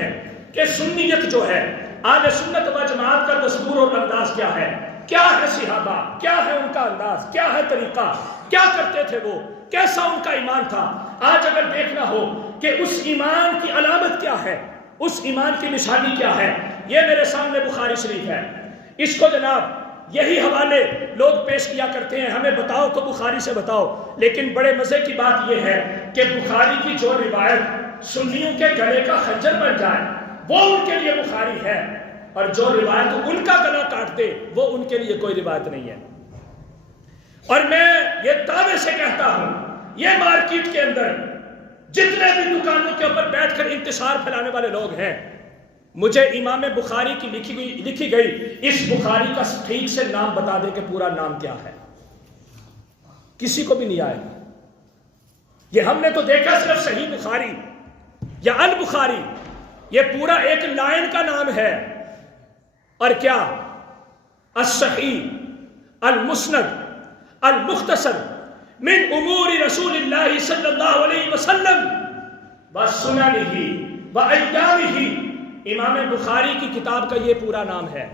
ہیں کہ سنیت جو ہے، اہل سنت و جماعت کا دستور اور انداز کیا ہے، کیا ہے صحابہ، کیا ہے ان کا انداز، کیا ہے طریقہ، کیا کرتے تھے وہ، کیسا ان کا ایمان تھا۔ آج اگر دیکھنا ہو کہ اس ایمان کی علامت کیا ہے، اس ایمان کی نشانی کیا ہے، یہ میرے سامنے بخاری شریف ہے۔ اس کو جناب یہی حوالے لوگ پیش کیا کرتے ہیں، ہمیں بتاؤ تو بخاری سے بتاؤ، لیکن بڑے مزے کی بات یہ ہے کہ بخاری کی جو روایت سنیوں کے گلے کا خنجر بن جائے وہ ان کے لیے بخاری ہے، اور جو روایت ان کا گلا کاٹ دے وہ ان کے لیے کوئی روایت نہیں ہے۔ اور میں یہ دعوے سے کہتا ہوں، یہ مارکیٹ کے اندر جتنے بھی دکانوں کے اوپر بیٹھ کر انتشار پھیلانے والے لوگ ہیں، مجھے امام بخاری کی لکھی گئی اس بخاری کا ٹھیک سے نام بتا دیں کہ پورا نام کیا ہے، کسی کو بھی نہیں آئے گا۔ یہ ہم نے تو دیکھا صرف صحیح بخاری یا البخاری، یہ پورا ایک لائن کا نام ہے، اور کیا الصحیح المسند المختصر من امور رسول اللہ صلی اللہ علیہ وسلم وسننہ وایامہ، امام بخاری کی کتاب کا یہ پورا نام ہے۔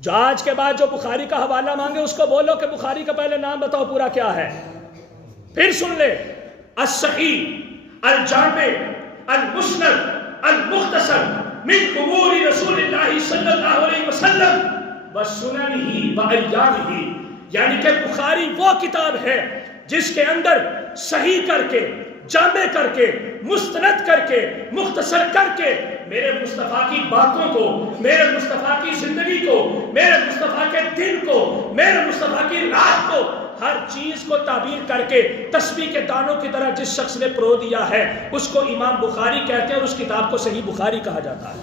جو آج کے بعد جو بخاری کا حوالہ مانگے اس کو بولو کہ بخاری کا پہلے نام بتاؤ پورا کیا ہے، پھر سن لے، الصحیح الجامع المسند المختصر من امور رسول اللہ صلی اللہ علیہ وسلم وسننہ وایامہ، یعنی کہ بخاری وہ کتاب ہے جس کے اندر صحیح کر کے، جامع کر کے، مستند کر کے، مختصر کر کے میرے مصطفیٰ کی باتوں کو، میرے مصطفیٰ کی زندگی کو، میرے مصطفیٰ کے دن کو، میرے مصطفیٰ کی رات کو، ہر چیز کو تعبیر کر کے تسبیح کے دانوں کی طرح جس شخص نے پرو دیا ہے اس کو امام بخاری کہتے ہیں، اور اس کتاب کو صحیح بخاری کہا جاتا ہے۔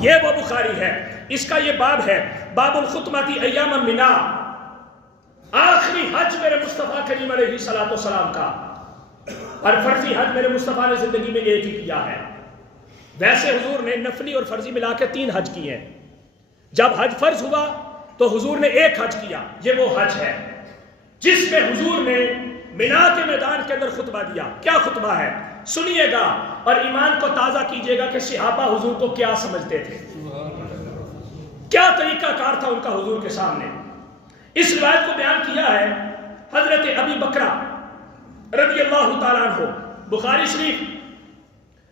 یہ وہ بخاری ہے، اس کا یہ باب ہے، باب الخطبۃ ایام منا، آخری حج میرے مصطفیٰ کریم علیہ السلام کا، اور فرضی حج میرے مصطفیٰ نے زندگی میں ایک ہی کیا ہے۔ ویسے حضور نے نفلی اور فرضی ملا کے 3 حج کیے ہیں، جب حج فرض ہوا تو حضور نے ایک حج کیا، یہ وہ حج ہے جس میں حضور نے منا کے میدان کے اندر خطبہ دیا۔ کیا خطبہ ہے سنیے گا اور ایمان کو تازہ کیجئے گا کہ صحابہ حضور کو کیا سمجھتے تھے، کیا طریقہ کار تھا ان کا حضور کے سامنے۔ اس روایت کو بیان کیا ہے حضرت ابی بکرہ رضی اللہ تعالیٰ عنہ، بخاری شریف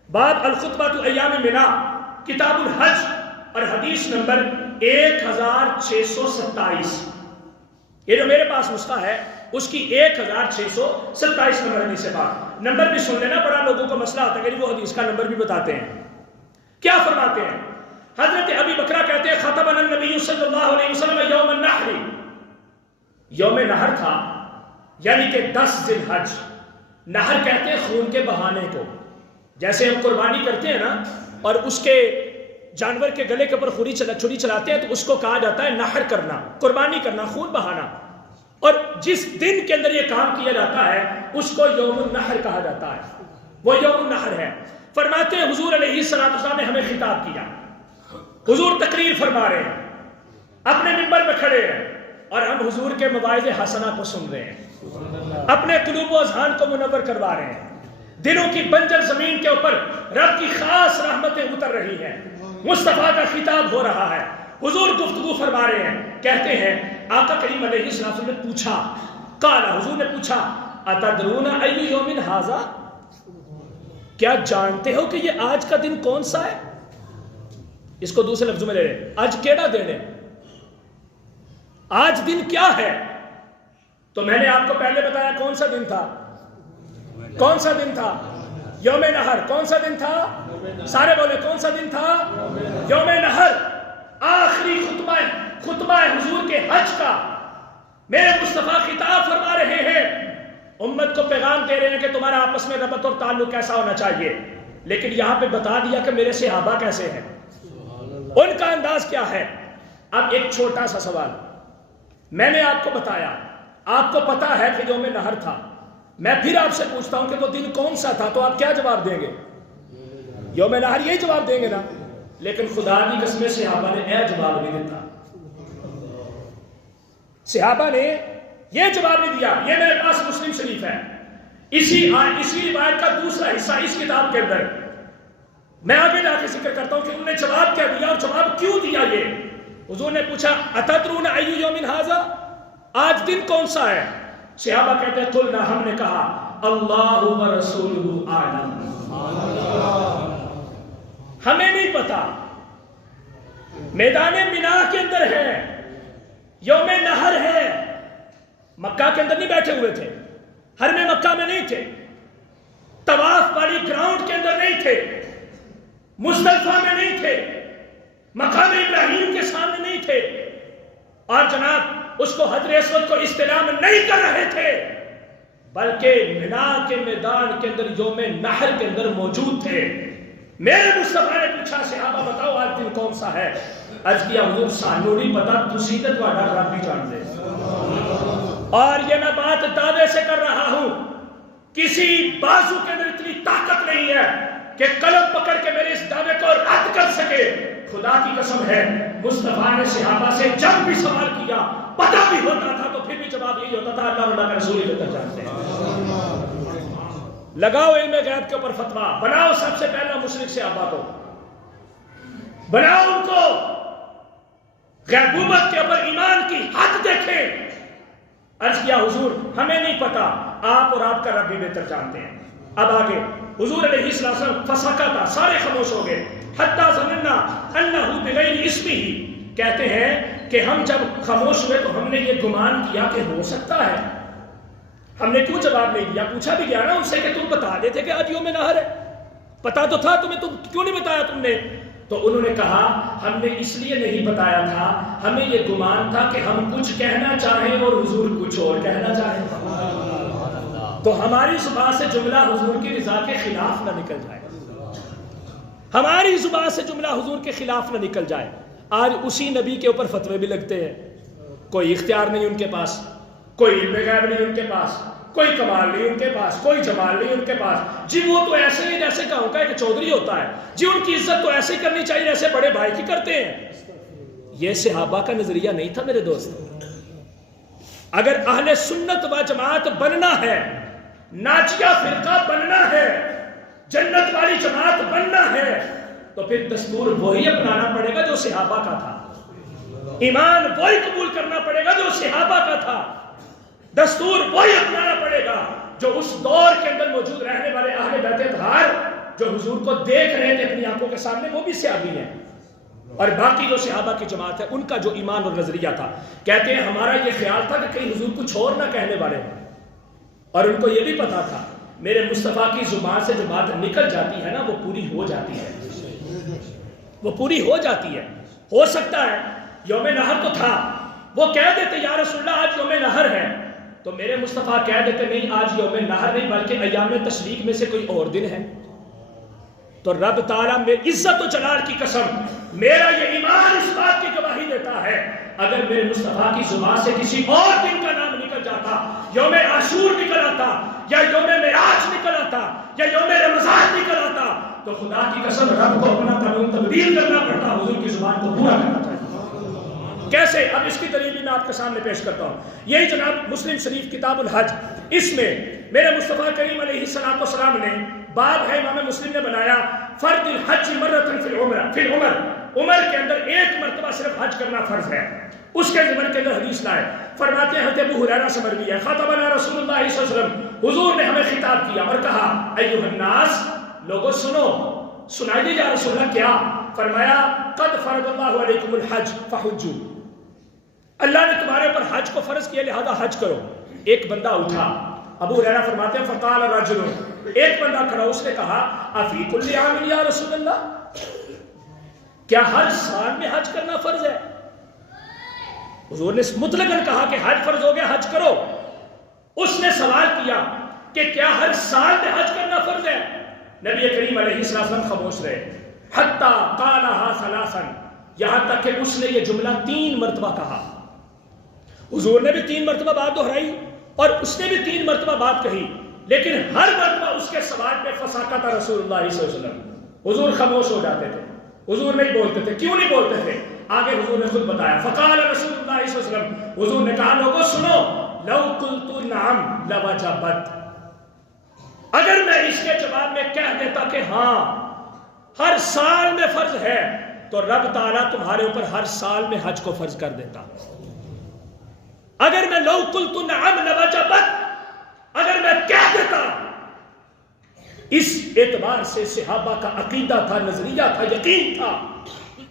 باب الخطبۃ ایام منا، کتاب الحج، اور حدیث نمبر 1627۔ یہ جو میرے پاس نسخہ ہے اس کی 1627 نمبر حدیث سے بات، نمبر بھی سن لینا، بڑا لوگوں کو مسئلہ ہوتا ہے کہ وہ حدیث کا نمبر بھی بتاتے ہیں۔ کیا فرماتے ہیں حضرت ابی بکرہ کہتے ہیں خطبنا النبی صلی اللہ علیہ وسلم یوم النحر، یوم نحر تھا، یعنی کہ 10 ذی الحج۔ نحر کہتے ہیں خون کے بہانے کو، جیسے ہم قربانی کرتے ہیں نا اور اس کے جانور کے گلے کے اوپر چھری چلاتے ہیں تو اس کو کہا جاتا ہے نحر کرنا، قربانی کرنا، خون بہانا، اور جس دن کے اندر یہ کام کیا جاتا ہے اس کو یوم النحر کہا جاتا ہے، وہ یوم النحر ہے۔ فرماتے ہیں حضور علیہ السلام نے ہمیں خطاب کیا، حضور تقریر فرما رہے ہیں، اپنے منبر پہ کھڑے ہیں، اور ہم حضور کے مواعظ حسنہ کو سن رہے ہیں، اپنے قلوب و اذہان کو منور کروا رہے ہیں، دلوں کی بنجر زمین کے اوپر رب کی خاص رحمتیں اتر رہی ہیں، مصطفیٰ کا خطاب ہو رہا ہے، حضور گفتگو فرما رہے ہیں۔ کہتے ہیں آقا کریم علیہ السلام نے پوچھا، قال، حضور نے پوچھا اتدرون ای یوم ھذا، کیا جانتے ہو کہ یہ آج کا دن کون سا ہے؟ اس کو دوسرے لفظوں میں لے لیں، آج کیڑا دن ہے، آج دن کیا ہے؟ تو میں نے آپ کو پہلے بتایا کون سا دن تھا، کون سا دن تھا؟ یوم نحر۔ کون سا دن تھا؟ سارے بولے کون سا دن تھا؟ یوم نحر، آخری خطبہ حضور کے حج کا میرے مصطفیٰ خطاب فرما رہے ہیں، امت کو پیغام دے رہے ہیں کہ تمہارا آپس میں ربط اور تعلق کیسا ہونا چاہیے، لیکن یہاں پہ بتا دیا کہ میرے صحابہ کیسے ہیں، ان کا انداز کیا ہے۔ اب ایک چھوٹا سا سوال، میں نے آپ کو بتایا، آپ کو پتا ہے کہ یوم نحر تھا، میں پھر آپ سے پوچھتا ہوں کہ وہ دن کون سا تھا، تو آپ کیا جواب دیں گے؟ یوم نحر یہی جواب دیں گے نا، لیکن خدا کی قسم صحابہ نے اے جواب نہیں دیتا، صحابہ نے یہ جواب نہیں دیا۔ یہ میرے پاس مسلم شریف ہے، اسی روایت کا دوسرا حصہ اس کتاب کے اندر، میں آگے جا کے ذکر کرتا ہوں کہ انہوں نے جواب کیا دیا اور جواب کیوں دیا. یہ حضور نے پوچھا اتدرون ای یوم ھذا، آج دن کون سا ہے؟ صحابہ کہتے ہیں قلنا، ہم نے کہا اللہ ورسولہ اعلم، ہمیں نہیں پتا. میدان مینا کے اندر ہے، یوم نہر ہے. مکہ کے اندر نہیں بیٹھے ہوئے تھے، حرم مکہ میں نہیں تھے، طواف والی گراؤنڈ کے اندر نہیں تھے، مزدلفہ میں نہیں تھے، مقام ابراہیم کے سامنے نہیں تھے، اور جناب اس کو حجر اسود کو استلام نہیں کر رہے تھے، بلکہ مینا کے میدان کے اندر یوم نحر کے اندر موجود تھے. میرے مصطفیٰ نے پوچھا صحابہ بتاؤ آج دن کون سا ہے؟ عرض کیا حضور سانو نہیں پتا، تسی تے تہاڈا رب ہی جان دے. اور یہ میں بات دعوے سے کر رہا ہوں، کسی بازو کے اندر اتنی طاقت نہیں ہے کہ قلم پکڑ کے میرے اس دعوے کو رد کر سکے. خدا کی قسم ہے مصطفیٰ نے صحابہ سے جب بھی سوال کیا پتہ بھی ہوتا تھا تو پھر بھی جواب یہی ہوتا تھا اللہ اور اللہ کے رسول ہی بہتر جانتے ہیں. لگاؤ علم غیب کے اوپر فتویٰ، بناؤ سب سے پہلا مشرک صحابہ کو، بناؤ ان کو غیبوبت کے اوپر ایمان کی حد دیکھیں. عرض کیا حضور ہمیں نہیں پتا، آپ اور آپ کا رب بھی بہتر جانتے ہیں. اب آگے حضور علیہ السلام فسکتا، سارے خاموش ہو گئے. حتی ظننا انہ بغیر اسمہ، کہتے ہیں کہ ہم جب خاموش ہوئے تو ہم نے یہ گمان کیا کہ ہو سکتا ہے. ہم نے کیوں جواب نہیں دیا؟ پوچھا بھی گیا نا ان سے کہ تم بتا دیتے کہ آج یوم نہر ہے، پتا تو تھا تمہیں، تم کیوں نہیں بتایا تم نے؟ تو انہوں نے کہا ہم نے اس لیے نہیں بتایا تھا، ہمیں یہ گمان تھا کہ ہم کچھ کہنا چاہیں اور حضور کچھ اور کہنا چاہیں، تو ہماری زبان سے جملہ حضور کی رضا کے خلاف نہ نکل جائے، ہماری زبان سے جملہ حضور کے خلاف نہ نکل جائے. آج اسی نبی کے اوپر فتوے بھی لگتے ہیں، کوئی اختیار نہیں ان کے پاس، کوئی علم غیب نہیں ان کے پاس، کوئی کمال نہیں ان کے پاس، کوئی جمال نہیں ان کے پاس. جی وہ تو ایسے ہی جیسے گاؤں کا ایک چودھری ہوتا ہے، جی ان کی عزت تو ایسے ہی کرنی چاہیے جیسے بڑے بھائی کی کرتے ہیں. یہ صحابہ کا نظریہ نہیں تھا میرے دوست. اگر اہل سنت و جماعت بننا ہے، ناجیہ فرقہ بننا ہے، جنت والی جماعت بننا ہے، تو پھر دستور وہی اپنانا پڑے گا جو صحابہ کا تھا، ایمان وہی قبول کرنا پڑے گا جو صحابہ کا تھا، دستور وہی اپنانا پڑے گا جو اس دور کے اندر موجود رہنے والے اہل بیت اطہار جو حضور کو دیکھ رہے تھے اپنی آنکھوں کے سامنے، وہ بھی صحابی ہیں. اور باقی جو صحابہ کی جماعت ہے ان کا جو ایمان اور نظریہ تھا، کہتے ہیں ہمارا یہ خیال تھا کہ کہیں حضور کچھ اور نہ کہنے والے ہیں، اور ان کو یہ بھی پتا تھا میرے مصطفیٰ کی زبان سے جو بات نکل جاتی ہے نا وہ پوری ہو جاتی ہے، وہ پوری ہو جاتی ہے. ہو سکتا ہے یوم نہر تو تھا، وہ کہہ دیتے یا رسول اللہ آج یوم نہر ہے، تو میرے مصطفیٰ کہہ دیتے نہیں آج یوم نہر نہیں بلکہ ایام تشریق میں سے کوئی اور دن ہے. تو رب تعالیٰ میں عزت و جلال کی قسم میرا یہ ایمان اس بات کی گواہی دیتا ہے اگر میرے مصطفیٰ کی زبان سے کسی اور دن کا نام نکل جاتا، یوم عاشور نکل آتا یا یوم معراج نکل آتا یا یوم رمضان نکل آتا، تو خدا کی قسم رب کو اپنا قانون تبدیل کرنا پڑتا، حضور کی زبان کو پورا کرنا چاہیے. کیسے؟ اب اس کی دلیل بھی میں آپ کے سامنے پیش کرتا ہوں. یہی جناب مسلم شریف کتاب الحج، اس میں میرے مصطفیٰ کریم علیہ السلام نے باب ہے، امام مسلم نے بنایا فرض الحج مرتن فی العمر، عمر کے اندر ایک مرتبہ صرف حج کرنا فرض ہے. اس کے ضمن کے اندر حدیث لائے، فرماتے ہیں حضرت ابو ہریرہ سے مروی ہے خاطبنا رسول اللہ صلی اللہ علیہ وسلم، حضور نے ہمیں خطاب کیا اور کہا ایھا الناس، لوگوں سنو، سنائیے یا رسول اللہ کیا؟ فرمایا قد فرض اللہ علیکم الحج فحجوا، اللہ نے تمہارے اوپر حج کو فرض کیا لہذا حج کرو. ایک بندہ اٹھا، ابو ہریرہ فرماتے ہیں فقال رجل، ایک بندہ کھڑا، اس نے کہا افی کل عام یا رسول اللہ، کیا ہر سال میں حج کرنا فرض ہے؟ حضور نے مطلقاً کہا کہ حج فرض ہو گیا حج کرو. اس نے سوال کیا کہ کیا ہر سال میں حج کرنا فرض ہے؟ نبی کریم علیہ السلام خاموش رہے حتی قالها ثلاثا، یہاں تک کہ اس نے یہ جملہ 3 مرتبہ کہا. حضور نے بھی 3 مرتبہ بات دہرائی اور اس نے بھی 3 مرتبہ بات کہی، لیکن ہر مرتبہ اس کے سوال پہ فساکت رسول اللہ صلی اللہ علیہ وسلم، حضور خاموش ہو جاتے تھے، حضور نہیں بولتے تھے. کیوں نہیں بولتے تھے؟ آگے حضور نے خود بتایا فقال رسول اللہ صلی اللہ علیہ وسلم، حضور نے کہا لوگوں سنو، لو قلت نعم لوجبت، اگر میں اس کے جواب میں کہہ دیتا کہ ہاں ہر سال میں فرض ہے تو رب تعالیٰ تمہارے اوپر ہر سال میں حج کو فرض کر دیتا. اگر میں لو قلت نعم لوجبت، اگر میں کہہ دیتا، اس اعتبار سے صحابہ کا عقیدہ تھا، نظریہ تھا، یقین تھا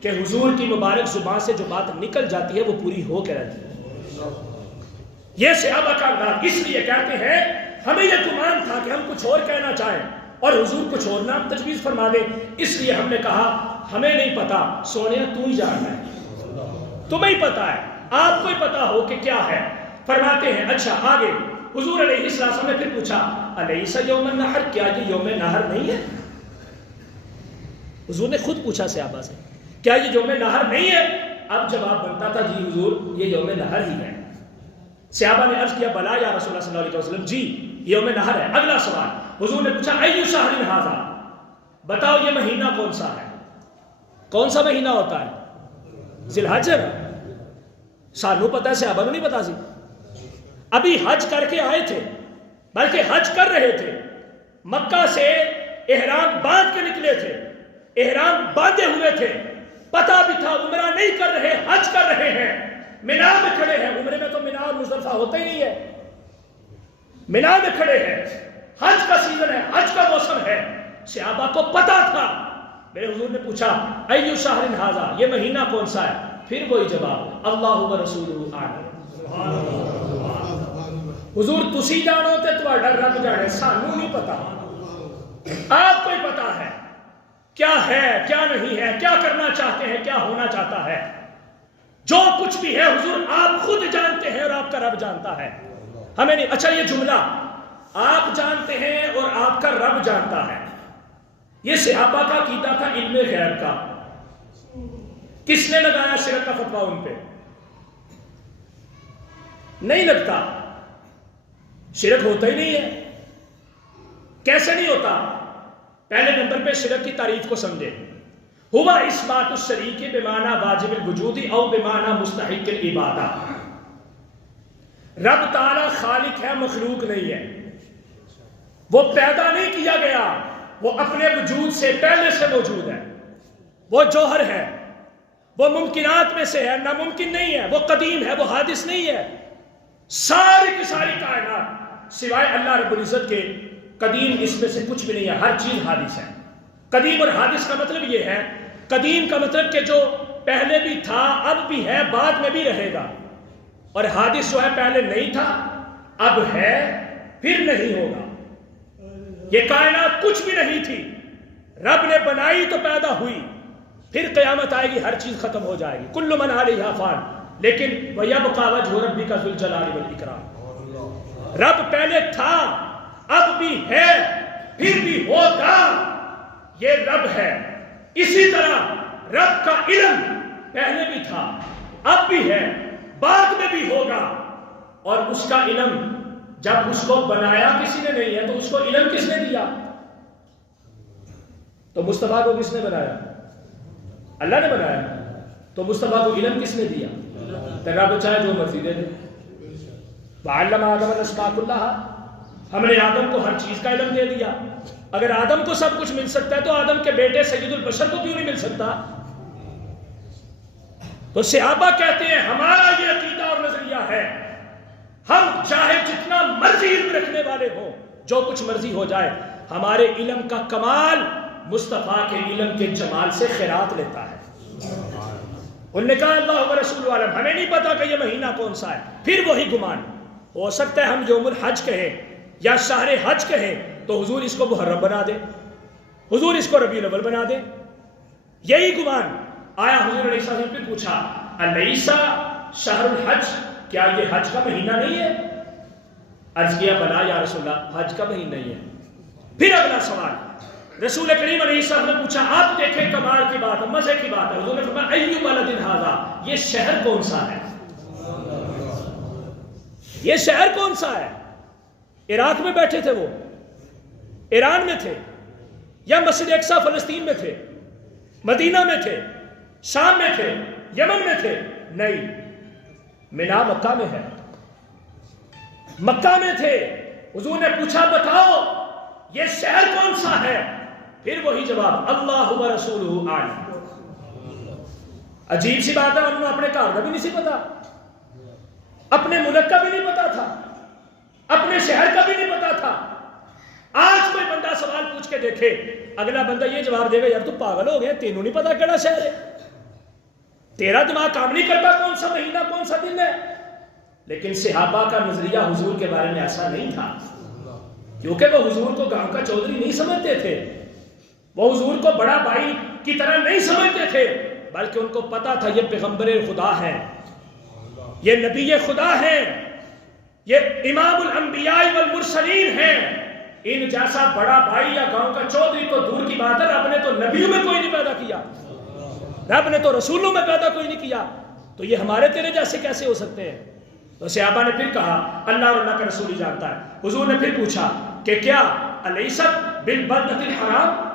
کہ حضور کی مبارک زبان سے جو بات نکل جاتی ہے وہ پوری ہو کے رہتی ہے. یہ صحابہ کا انداز. اس لیے کہتے ہیں ہمیں یہ گمان تھا کہ ہم کچھ اور کہنا چاہیں اور حضور کچھ اور نام تجویز فرما دے، اس لیے ہم نے کہا ہمیں نہیں پتا، سونیا تو ہی جاننا ہے، تمہیں ہی پتا ہے، آپ کو ہی پتا ہو کہ کیا ہے. فرماتے ہیں اچھا آگے حضور علیہ السلام نے پھر پوچھا الیس یوم النحر، کیا یہ یوم نحر نہیں ہے؟ حضور نے خود پوچھا صحابہ سے کیا یہ یوم نحر نہیں ہے؟ اب جواب بنتا تھا جی حضور یہ یوم نحر ہی ہے. صحابہ نے عرض کیا بلا یا رسول اللہ صلی اللہ علیہ وسلم، جی یوم نحر ہے. اگلا سوال حضور نے پوچھا ایو شہر ھذا، بتاؤ یہ مہینہ کون سا ہے؟ کون سا مہینہ ہوتا ہے؟ ذی الحج. سانو پتا ہے، صحابہ کو نہیں پتا سی. ابھی حج کر کے آئے تھے، بلکہ حج کر رہے تھے، مکہ سے احرام باندھ کے نکلے تھے، احرام باندھے ہوئے تھے، پتا بھی تھا عمرہ نہیں کر رہے، حج کر رہے ہیں، مینا میں کھڑے ہیں. عمرے میں تو مینا اور مزدلفہ ہوتا ہی نہیں ہے، مینا میں کھڑے ہیں، حج کا سیزن ہے، حج کا موسم ہے. صحابہ کو پتا تھا. میرے حضور نے پوچھا ایو شہر ھذا، یہ مہینہ کون سا ہے؟ پھر وہی جواب اللہ و رسولہ اعلم. حضور تسی جانو تے تہاڈا رب جانے، سانو نہیں پتا. آپ کو ہی پتا ہے کیا ہے کیا نہیں ہے، کیا کرنا چاہتے ہیں، کیا ہونا چاہتا ہے. جو کچھ بھی ہے حضور آپ خود جانتے ہیں اور آپ کا رب جانتا ہے، ہمیں نہیں. اچھا یہ جملہ آپ جانتے ہیں اور آپ کا رب جانتا ہے، یہ صحابہ کا عقیدہ تھا علم غیب کا. کس نے لگایا شرک کا فتویٰ ان پہ؟ نہیں لگتا. شرک ہوتا ہی نہیں ہے. کیسے نہیں ہوتا؟ پہلے نمبر پہ شرک کی تعریف کو سمجھے. ہوا اثبات الشریک بمعنی واجب الوجود او بمعنی مستحق العبادہ. رب تعالی خالق ہے، مخلوق نہیں ہے. وہ پیدا نہیں کیا گیا، وہ اپنے وجود سے پہلے سے موجود ہے. وہ جوہر ہے، وہ ممکنات میں سے ہے، ناممکن نہیں ہے. وہ قدیم ہے، وہ حادث نہیں ہے. ساری کی ساری کائنات سوائے اللہ رب العزت کے قدیم اس میں سے کچھ بھی نہیں ہے. ہر چیز حادث ہے. قدیم اور حادث کا مطلب یہ ہے، قدیم کا مطلب کہ جو پہلے بھی تھا، اب بھی ہے، بعد میں بھی رہے گا. اور حادث جو ہے پہلے نہیں تھا، اب ہے، پھر نہیں ہوگا. یہ کائنات کچھ بھی نہیں تھی، رب نے بنائی تو پیدا ہوئی، پھر قیامت آئے گی، ہر چیز ختم ہو جائے گی. کل من علیہا فان، لیکن وَيَبْقَى وَجْهُ رَبِّكَ ذُو الْجَلَالِ وَالْإِكْرَامِ. رب پہلے تھا، اب بھی ہے، پھر بھی ہوگا. یہ رب ہے. اسی طرح رب کا علم پہلے بھی تھا، اب بھی ہے، بعد میں بھی ہوگا. اور اس کا علم جب اس کو بنایا کسی نے نہیں ہے تو اس کو علم کس نے دیا؟ تو مصطفیٰ کو کس نے بنایا؟ اللہ نے بنایا. تو مصطفیٰ کو علم کس نے دیا؟ رب چاہے جو مرضی دے دے. وَعَلَّمَ آدَمَ الْأَسْمَاءَ كُلَّهَا، ہم نے آدم کو ہر چیز کا علم دے دیا. اگر آدم کو سب کچھ مل سکتا ہے تو آدم کے بیٹے سید البشر کو کیوں نہیں مل سکتا؟ تو صحابہ کہتے ہیں ہمارا یہ عقیدہ اور نظریہ ہے، ہم چاہے جتنا مرضی علم رکھنے والے ہوں، جو کچھ مرضی ہو جائے، ہمارے علم کا کمال مصطفیٰ کے علم کے جمال سے خیرات لیتا ہے. انہوں نے کہا اللہ و رسول عالم، ہمیں نہیں پتا کہ یہ مہینہ کون سا ہے. پھر وہی گمان، ہو سکتا ہے ہم یوم الحج کہیں یا شہر حج کہیں تو حضور اس کو محرم بنا دے، حضور اس کو ربیع الاول بنا دے. یہی گمان آیا. حضور علیہ السلام نے پوچھا الیس شہر الحج، کیا یہ حج کا مہینہ نہیں ہے؟ عرض کیا بلا یا رسول اللہ، حج کا مہینہ نہیں ہے. پھر اگلا سوال رسول کریم علیہ السلام نے پوچھا. آپ دیکھیں کمال کی بات ہے، مزے کی بات ہے. حضور نے فرمایا ایو بلد ھذا، یہ شہر کون سا ہے؟ یہ شہر کون سا ہے؟ عراق میں بیٹھے تھے، وہ ایران میں تھے، یا مسجد اقصی فلسطین میں تھے، مدینہ میں تھے، شام میں تھے، یمن میں تھے؟ نہیں، مینا مکہ میں ہے. مکہ میں تھے. حضور نے پوچھا بتاؤ یہ شہر کون سا ہے؟ پھر وہی جواب اللہ و رسولہ اعلم۔ عجیب سی بات ہے، انہوں اپنے گھر کا بھی نہیں سی پتا، اپنے ملک کا بھی نہیں پتا تھا، اپنے شہر کا بھی نہیں پتا تھا۔ آج کوئی بندہ سوال پوچھ کے دیکھے، اگلا بندہ یہ جواب دے گا یار تو پاگل ہو گیا، تینوں نہیں پتا کیڑا شہر ہے، تیرا دماغ کام نہیں کرتا کون سا مہینہ کون سا دن ہے۔ لیکن صحابہ کا نظریہ حضور کے بارے میں ایسا نہیں تھا، کیونکہ وہ حضور کو گاؤں کا چودھری نہیں سمجھتے تھے، وہ حضور کو بڑا بھائی کی طرح نہیں سمجھتے تھے، بلکہ ان کو پتا تھا یہ پیغمبر خدا ہے، یہ نبی خدا ہے، یہ امام الانبیاء والمرسلین ہیں۔ ان جیسا بڑا بھائی یا گاؤں کا چودھری تو دور کی بات ہے، رب نے تو نبیوں میں کوئی نہیں پیدا کیا، رب نے تو رسولوں میں پیدا کوئی نہیں کیا، تو یہ ہمارے تیرے جیسے کیسے ہو سکتے ہیں؟ تو صحابہ نے پھر کہا اللہ اور اللہ کا رسول ہی جانتا ہے۔ حضور نے پھر پوچھا کہ کیا الیست بالبلدۃ الحرام؟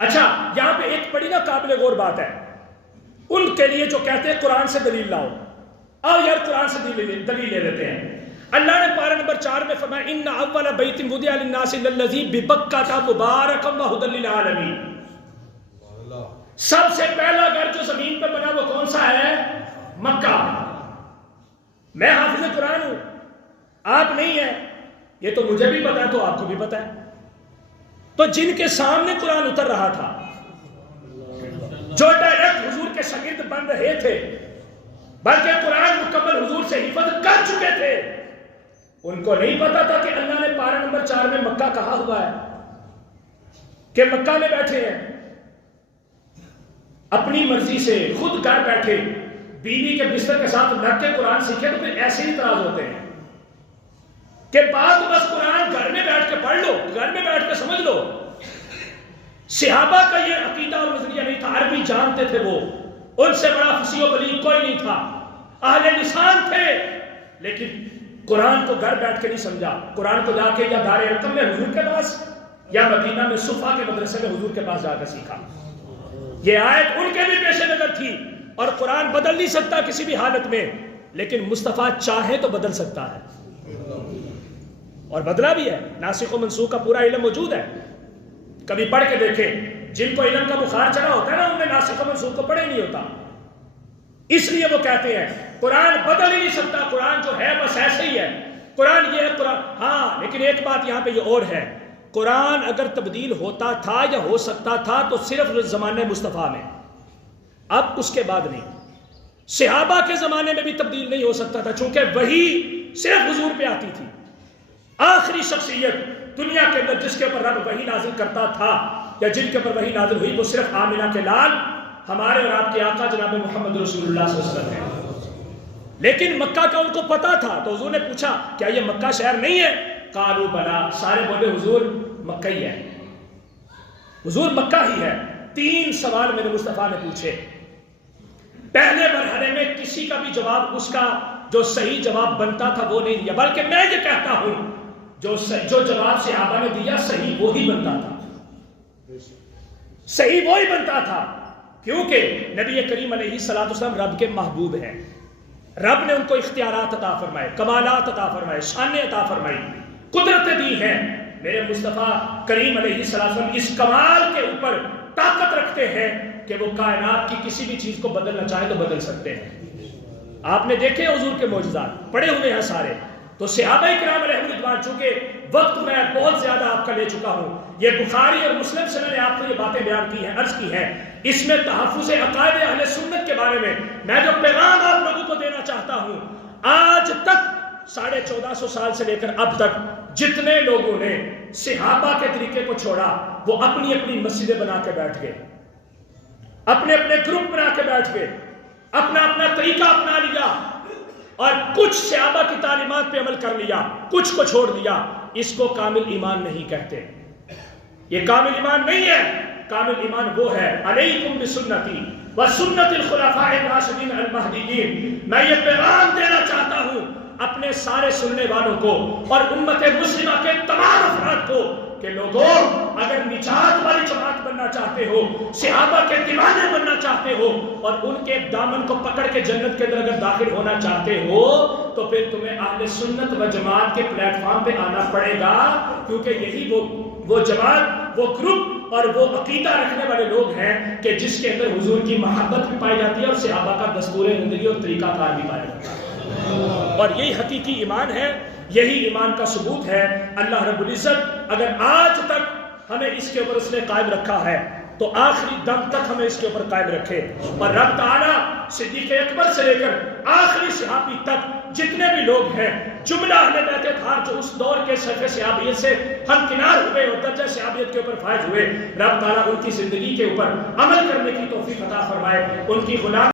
اچھا یہاں پہ ایک بڑی نا قابل غور بات ہے ان کے لیے جو کہتے ہیں قرآن سے دلیل لاؤ، آؤ یار قرآن سے دلیل لے لیتے ہیں۔ اللہ نے پارہ نمبر 4 میں فرمایا ان اول بیت وضع للناس للذی ببکۃ مبارکا وہدی للعالمین، سب سے پہلا گھر جو زمین پہ بنا وہ کون سا ہے؟ مکہ۔ میں حافظ قرآن ہوں، آپ نہیں ہیں، یہ تو مجھے بھی پتا ہے تو آپ کو بھی پتا ہے، تو جن کے سامنے قرآن اتر رہا تھا، جو ڈائریکٹ حضور کے شاگرد بن رہے تھے، بلکہ قرآن مکمل حضور سے حفظ کر چکے تھے، ان کو نہیں پتا تھا کہ اللہ نے پارہ نمبر 4 میں مکہ کہا ہوا ہے، کہ مکہ میں بیٹھے ہیں، اپنی مرضی سے خود گھر بیٹھے بیوی کے بستر کے ساتھ لگ کے قرآن سیکھے تو پھر ایسے ہی اعتراض ہوتے ہیں کہ بات بس قرآن گھر میں بیٹھ کے پڑھ لو، گھر میں بیٹھ کے سمجھ لو۔ صحابہ کا یہ عقیدہ اور نظریہ نہیں تھا، عربی جانتے تھے، وہ ان سے بڑا فصیح و بلیغ کوئی نہیں تھا، اہل لسان تھے، لیکن قرآن کو گھر بیٹھ کے نہیں سمجھا، قرآن کو جا کے یا دار ارقم میں حضور کے پاس یا مدینہ میں صفا کے مدرسے میں حضور کے پاس جا کر سیکھا۔ یہ آیت ان کے بھی پیش نظر تھی، اور قرآن بدل نہیں سکتا کسی بھی حالت میں، لیکن مصطفیٰ چاہے تو بدل سکتا ہے، اور بدلا بھی ہے۔ ناسخ و منسوخ کا پورا علم موجود ہے، کبھی پڑھ کے دیکھیں، جن کو علم کا بخار چڑھا ہوتا ہے نا، ان نے ناسخ و منسوخ کو پڑھے نہیں ہوتا، اس لیے وہ کہتے ہیں قرآن بدل ہی نہیں سکتا، قرآن جو ہے بس ایسے ہی ہے، قرآن یہ ہے قرآن۔ ہاں لیکن ایک بات یہاں پہ یہ اور ہے، قرآن اگر تبدیل ہوتا تھا یا ہو سکتا تھا تو صرف زمانے مصطفیٰ میں، اب اس کے بعد نہیں۔ صحابہ کے زمانے میں بھی تبدیل نہیں ہو سکتا تھا، چونکہ وہی صرف حضور پہ آتی تھی۔ آخری شخصیت دنیا کے اندر جس کے اوپر رب وحی نازل کرتا تھا یا جن کے اوپر وحی نازل ہوئی وہ صرف آمنہ کے لال ہمارے اور آپ کے آقا جناب محمد رسول اللہ صلی اللہ علیہ وسلم ہے۔ لیکن مکہ کا ان کو پتا تھا، تو حضور نے پوچھا کیا یہ مکہ شہر نہیں ہے؟ قالوا بلا، سارے بولے حضور مکہ ہی ہے، حضور مکہ ہی ہے۔ 3 سوال میرے مصطفیٰ نے پوچھے، پہلے مرحلے میں کسی کا بھی جواب اس کا جو صحیح جواب بنتا تھا وہ نہیں دیا، بلکہ میں یہ کہتا ہوں جو جواب صحابہ نے دیا صحیح وہی بنتا تھا، صحیح وہی بنتا تھا، کیونکہ نبی کریم علیہ الصلوۃ والسلام رب کے محبوب ہیں، رب نے ان کو اختیارات عطا فرمائے، کمالات عطا فرمائے، شانیں عطا فرمائی، قدرتیں دی ہیں۔ میرے مصطفیٰ کریم علیہ الصلوۃ والسلام اس کمال کے اوپر طاقت رکھتے ہیں کہ وہ کائنات کی کسی بھی چیز کو بدلنا چاہے تو بدل سکتے ہیں۔ آپ نے دیکھے حضور کے معجزات پڑے ہوئے ہیں سارے، تو صحابہ کرام علیہ رضوان، چونکہ وقت میں بہت زیادہ آپ کا لے چکا ہوں، یہ بخاری اور مسلم سے میں نے آپ کو یہ باتیں بیان کی ہیں، عرض کی ہیں، اس میں تحفظ عقائد اہل سنت کے بارے میں جو پیغام آپ لوگوں کو دینا چاہتا ہوں، آج تک 1450 سال سے لے کر اب تک جتنے لوگوں نے صحابہ کے طریقے کو چھوڑا وہ اپنی اپنی مسجدیں بنا کے بیٹھ گئے، اپنے اپنے گروپ بنا کے بیٹھ گئے، اپنا اپنا طریقہ اپنا لیا، اور کچھ صحابہ کی تعلیمات پہ عمل کر لیا، کچھ کو چھوڑ دیا۔ اس کو کامل ایمان نہیں کہتے، یہ کامل ایمان نہیں ہے۔ کامل ایمان وہ ہے علیکم بسنتی وسنت الخلفاء الراشدین المہدیین۔ میں یہ پیغام دینا چاہتا ہوں اپنے سارے سننے والوں کو اور امت مسلمہ کے تمام افراد کو کہ لوگوں اگر نجات والی جماعت بننا چاہتے ہو، صحابہ کے دیوانے بننا چاہتے ہو اور ان کے دامن کو پکڑ کے جنت کے اندر اگر داخل ہونا چاہتے ہو تو پھر تمہیں اہل سنت و جماعت کے پلیٹ فارم پہ آنا پڑے گا، کیونکہ یہی وہ جماعت، وہ گروپ اور وہ عقیدہ رکھنے والے لوگ ہیں کہ جس کے اندر حضور کی محبت بھی پائی جاتی ہے اور صحابہ کا دستور زندگی اور طریقہ کار بھی پایا جاتا ہے، اور یہی حقیقی ایمان ہے، یہی ایمان کا ثبوت ہے۔ اللہ رب العزت اگر آج تک ہمیں اس کے اوپر اس نے قائم رکھا ہے تو آخری دم تک ہمیں اس کے اوپر قائم رکھے، اور رب تعالیٰ صدیق اکبر سے لے کر آخری صحابی تک جتنے بھی لوگ ہیں، جملہ اہل بیت اطہار جو اس دور کے صف صحابیت سے ہمکنار ہوئے اور درجہ صحابیت کے اوپر فائز ہوئے، رب تعالیٰ ان کی زندگی کے اوپر عمل کرنے کی توفیق عطا فرمائے، ان کی غلام